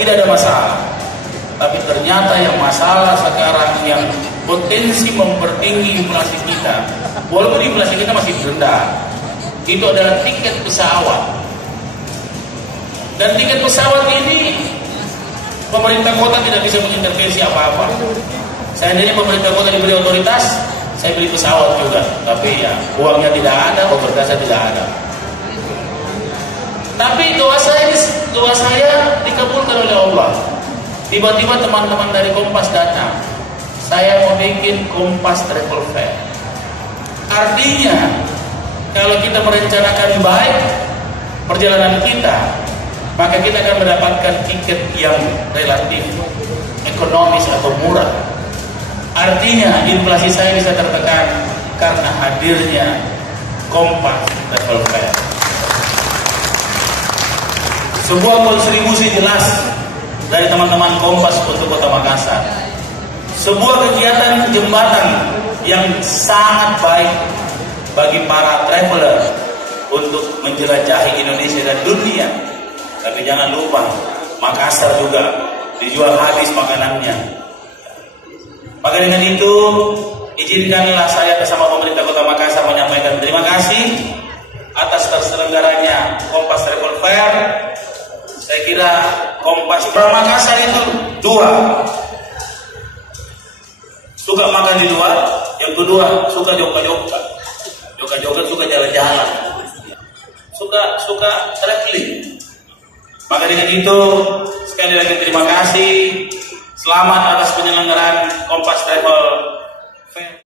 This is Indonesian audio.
tidak ada masalah. Tapi ternyata yang masalah sekarang yang potensi mempertinggi inflasi kita, walaupun inflasi kita masih rendah, itu adalah tiket pesawat. Dan tiket pesawat ini pemerintah kota tidak bisa mengintervensi apa-apa. Seandainya pemerintah kota diberi otoritas, saya beli pesawat juga, tapi ya uangnya tidak ada, otoritasnya tidak ada. Tapi doa saya dikabulkan oleh Allah. Tiba-tiba teman-teman dari Kompas datang, saya mau bikin Kompas Travel Fair. Artinya kalau kita merencanakan baik perjalanan kita, maka kita akan mendapatkan tiket yang relatif ekonomis atau murah. Artinya inflasi saya bisa tertekan karena hadirnya Kompas Travel Fair. Sebuah kontribusi jelas dari teman-teman Kompas untuk Kota Makassar. Sebuah kegiatan jembatan yang sangat baik bagi para traveler untuk menjelajahi Indonesia dan dunia. Tapi jangan lupa, Makassar juga dijual habis makanannya. Maka dengan itu, izinkanlah saya bersama pemerintah Kota Makassar menyampaikan terima kasih atas terselenggaranya Kompas Travel Fair. Saya kira Kompas Makassar itu dua, suka makan di luar, yang kedua suka joget-joget, suka jalan-jalan, suka traveling. Maka dengan itu sekali lagi terima kasih, selamat atas penyelenggaraan Kompas Travel Fair.